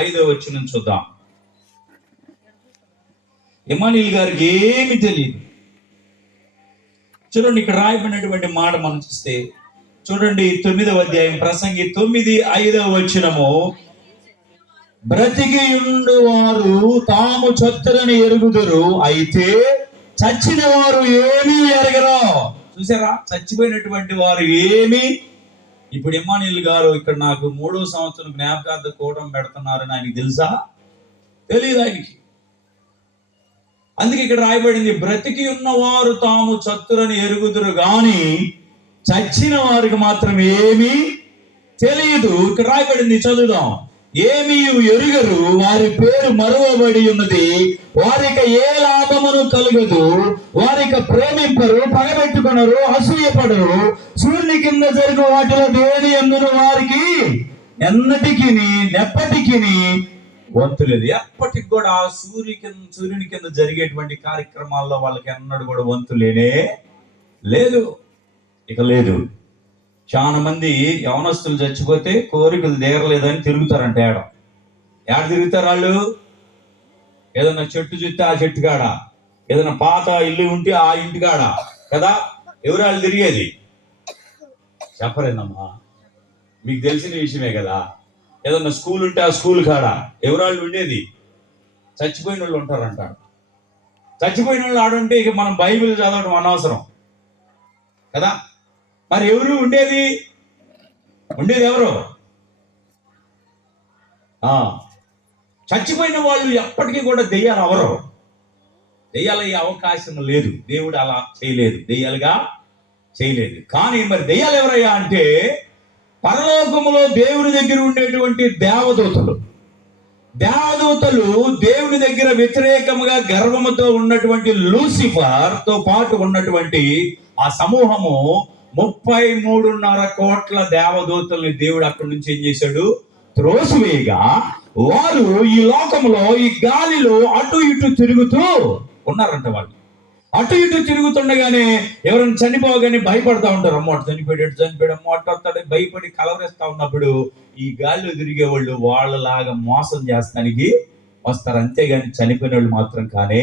5వ వచనం చూద్దాం. ఇమ్మానుయేలు గారికి ఏమి తెలియదు. చూడండి, ఇక్కడ రాయబడినటువంటి మాట మనం చూస్తే చూడండి, 9వ అధ్యాయం ప్రసంగి 9:5 వచనము. బ్రతికి ఉండు వారు తాము చొత్తరని ఎరుగుదురు, అయితే చచ్చిన వారు ఏమీ ఎరగరు. చూసారా, చచ్చిపోయినటువంటి వారు ఏమి. ఇప్పుడు ఇమ్మానుయేలు గారు ఇక్కడ నాకు 3వ సంవత్సరం జ్ఞాపకార్థ కూటం పెడుతున్నారని ఆయనకి తెలుసా? తెలియదు ఆయనకి. అందుకే ఇక్కడ రాయబడింది, బ్రతికి ఉన్నవారు తాము చత్తురని ఎరుగుదురు గాని చచ్చిన వారికి మాత్రం ఏమీ తెలియదు. ఇక్కడ రాయబడింది, చదువుదాం. ఏమీ ఎరుగరు, వారి పేరు మరువబడి ఉన్నది, వారికి ఏ లాభమును కలుగదు, వారికి ప్రేమింపరు, పగబెట్టుకొనరు, అసూయపడరు, సూర్యుని కింద జరుగు వాటిలో దేని ఎందును వారికి ఎన్నటికి నెప్పటికి వంతు లేదు. ఎప్పటికి కూడా సూర్యుని కింద జరిగేటువంటి కార్యక్రమాల్లో వాళ్ళకి ఎన్నడూ కూడా వంతు లేనే లేదు. ఇక లేదు. చాలా మంది యవనస్తులు చచ్చిపోతే కోరికలు తీరలేదని తిరుగుతారంట. ఏడ తిరుగుతారు వాళ్ళు? ఏదైనా చెట్టు చూస్తే ఆ చెట్టు కాడ, ఏదైనా పాత ఇల్లు ఉంటే ఆ ఇంటి కాడ కదా ఎవరు వాళ్ళు తిరిగేది? చెప్పలేదమ్మా, మీకు తెలిసిన విషయమే కదా. ఏదన్నా స్కూల్ ఉంటే ఆ స్కూల్ కాడ ఎవరాళ్ళు ఉండేది? చచ్చిపోయిన వాళ్ళు ఉంటారంట. చచ్చిపోయిన వాళ్ళు ఆడుంటే ఇక మనం బైబిల్ చదవడం అనవసరం కదా. మరి ఎవరు ఉండేది ఎవరు? చచ్చిపోయిన వాళ్ళు ఎప్పటికీ కూడా దెయ్యాలు అవరు. దెయ్యాలయ్యే అవకాశం లేదు. దేవుడు అలా చేయలేదు, దెయ్యాలుగా చేయలేదు. కానీ మరి దెయ్యాలు ఎవరయ్యా అంటే పరలోకములో దేవుని దగ్గర ఉండేటువంటి దేవదూతలు దేవుని దగ్గర వ్యతిరేకముగా గర్వముతో ఉన్నటువంటి లూసిఫర్ తో పాటు ఉన్నటువంటి ఆ సమూహము 33.5 కోట్ల దేవదూతల్ని దేవుడు అక్కడి నుంచి ఏం చేశాడు? త్రోసివేయగా వారు ఈ లోకంలో ఈ గాలిలో అటు ఇటు తిరుగుతూ ఉన్నారంట. వాళ్ళు అటు ఇటు తిరుగుతుండగానే ఎవరైనా చనిపోగానే భయపడతా ఉంటారు. అమ్మో అటు చనిపోయాడు, అమ్మో అటు వస్తాడు, భయపడి కలవరేస్తా ఉన్నప్పుడు ఈ గాలిలో తిరిగే వాళ్ళు వాళ్ళలాగా మోసం చేస్తానికి వస్తారు. అంతేగాని చనిపోయిన వాళ్ళు మాత్రం కానే